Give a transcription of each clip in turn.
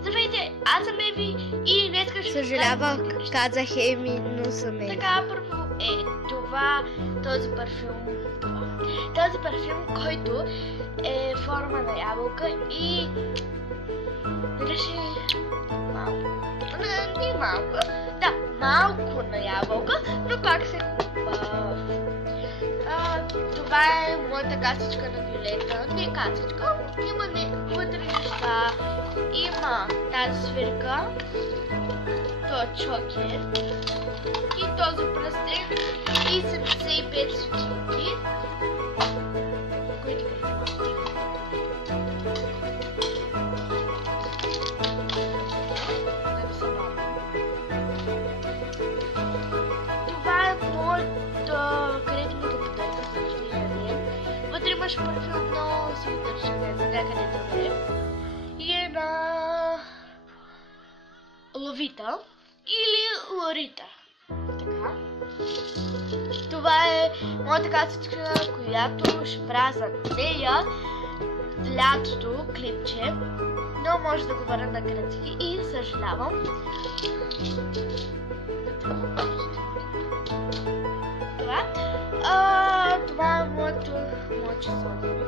Здравейте, аз съм Еви и днес ще Съжалявам, казах Еми, но съм Еви. Така, първо това, този парфюм, този парфюм, който е форма на ябълка и беше малко, не малко, да, малко на ябълка, но пак се хубав. Това е моята касичка на Виолета, не касичка, има вътре неща, има тази свирка, този чокер и този пръстен и 75 стотинки, които това е моето, където ми го подариха за рождения ден. Вътре имаш парфюм, но си го държа някъде другаде. И е на Ловита или Лорита. Така. Това е моята касичка, която ще правя за нея лятото клипче, но може да говоря на гръцки и съжалявам. Това е моето часовник.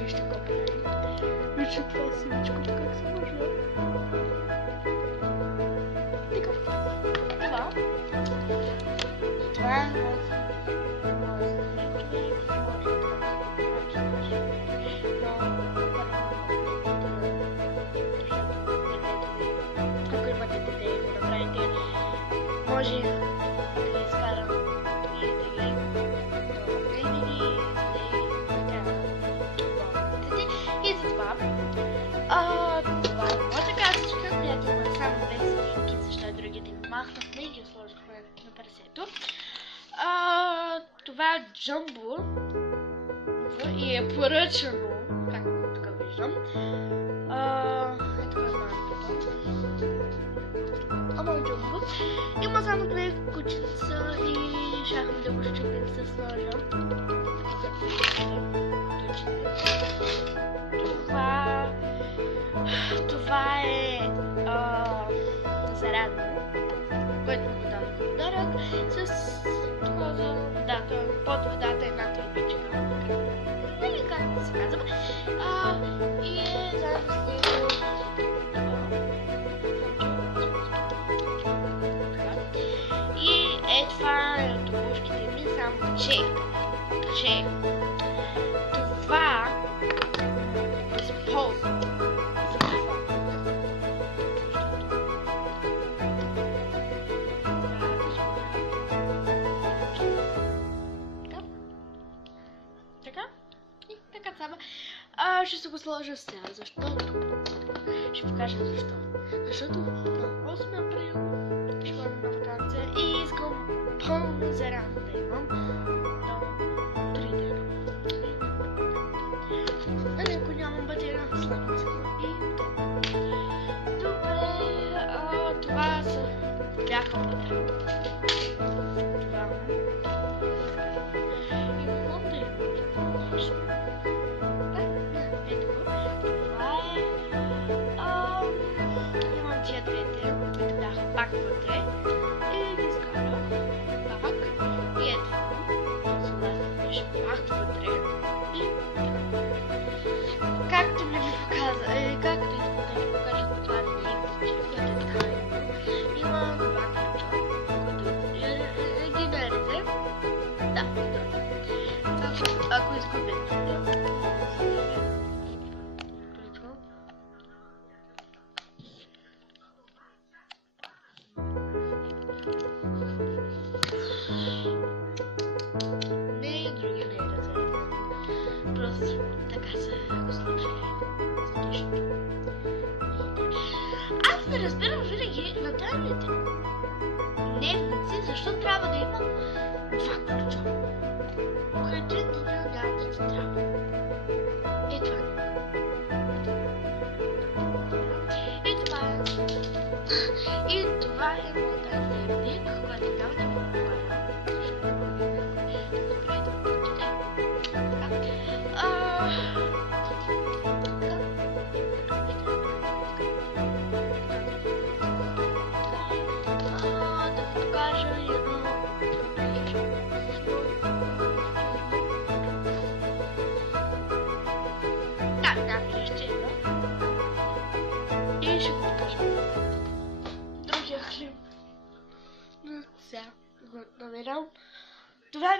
Вижте как е. Вижте това синичко, как се може. Така. Това е ако имате дете и го направите, може да ги изкарам и да ги и затова това е моята касичка, която има само 2 стотинки, защото другите ми махнахме и ги сложихме на парсето. Това е Джамбо и е поръчано, както тук виждам. Ето това Ама Джамбо. Има само 2 кучица и шахме да го щупим с ножа. Това е зарядно, което му дадох подарък с това за водата, под водата една турбичка. Нали как да се казва. И е заедно с него и е това е от обувките ми, само че това използвам за това. Така? И така става. Ще се го сложа сега, защото ще покажа защо. Защото на 8 април ще ходим на ваканция и искам пълно зарядно да имам до 3 дена. Ако нямам батерия, слагам се и това. Добре, това бяха вътре. Пак вътре и ги изкарах пак и ето това беше пак вътре и както ми показа, както искам да ви покажа това не е ключе, което е така има 2 ключа, които един е резерв, да, ако изгубите така се го сложили. Аз не разбирам винаги на тайните дневници, защо трябва да има 2 ключа. Който единия няма да ти трябва. И това е. И това е. И това е моята дневник, който няма да го покажа.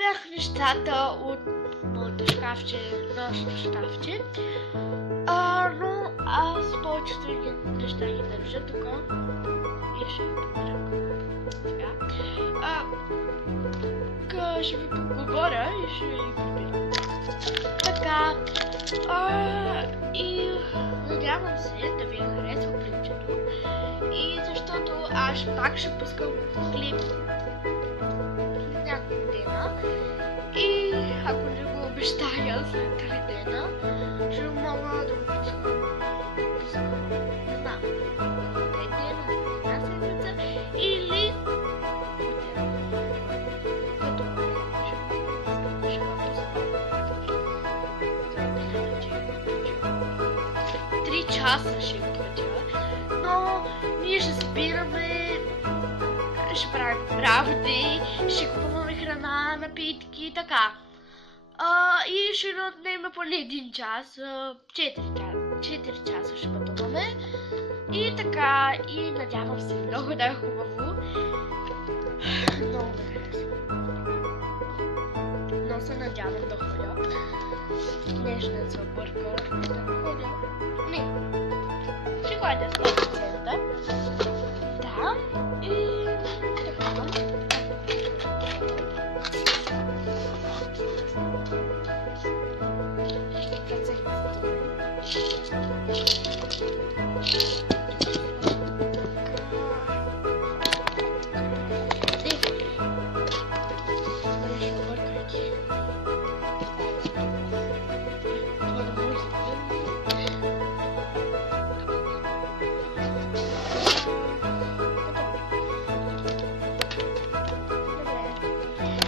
бяха нещата от моето шкафче, нощно шкафче. Но аз повечето неща ги държа тук и ще ви прибера. Сега ще ви поговоря и ще ви прибера. Така, и надявам се да ви е харесва клипчето. И защото аз пак ще пускам клип няколко дена. И ако не го обещая след 3 дена, ще мога да го пускам. Не знам, 5 дена, една седмица или като ще го пускам. 3 часа ще пътя, но ние ще спираме, ще правим правди, ще купуваме храна, напитки и така. И ще отнеме поне 1 час, 4 часа ще пътуваме. И така, и надявам се много да е хубаво. Много ме харесва. Но се надявам да ходя. Нещо не се обърка, да ходя. Не. Ще ходя с 100%. Да. И така.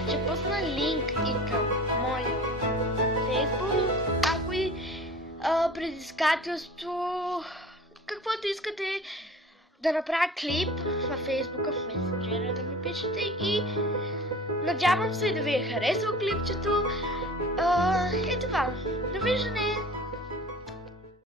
Ще пусна линк и към моя Facebook, ако и предизвикателство, каквото искате да направя клип във Facebook, в Messenger да ми пишете и надявам се да ви е харесал клипчето. И това. Довиждане!